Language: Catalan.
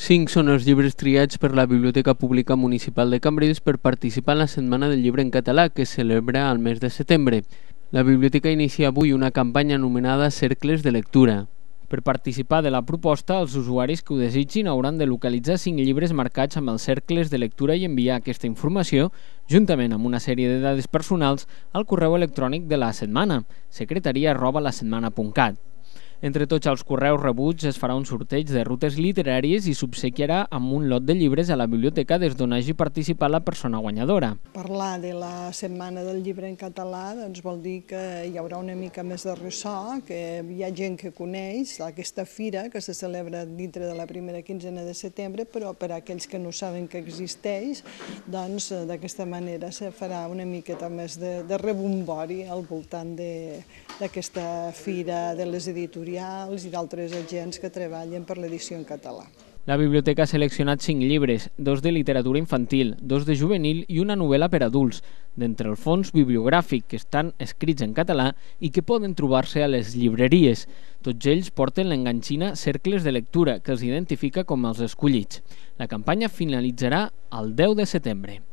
5 són els llibres triats per la Biblioteca Pública Municipal de Cambrils per participar en la Setmana del Llibre en Català, que es celebra al mes de setembre. La biblioteca inicia avui una campanya anomenada Cercles de Lectura. Per participar de la proposta, els usuaris que ho desitgin hauran de localitzar 5 llibres marcats amb els cercles de lectura i enviar aquesta informació, juntament amb una sèrie de dades personals, al correu electrònic de la setmana, secretaria@lasetmana.cat. Entre tots els correus rebuts es farà un sorteig de rutes literàries i s'obsequiarà amb un lot de llibres a la biblioteca des d'on hagi participat la persona guanyadora. Parlar de la Setmana del Llibre en Català vol dir que hi haurà una mica més de ressò, que hi ha gent que coneix aquesta fira que se celebra dintre de la primera quinzena de setembre, però per a aquells que no saben que existeix, doncs d'aquesta manera se farà una miqueta més de rebombori al voltant d'aquesta fira de les editorials i d'altres agents que treballen per l'edició en català. La biblioteca ha seleccionat 5 llibres, 2 de literatura infantil, 2 de juvenil i una novel·la per adults, d'entre el fons bibliogràfic que estan escrits en català i que poden trobar-se a les llibreries. Tots ells porten l'enganxina Cercles de Lectura, que els identifica com els escollits. La campanya finalitzarà el 10 de setembre.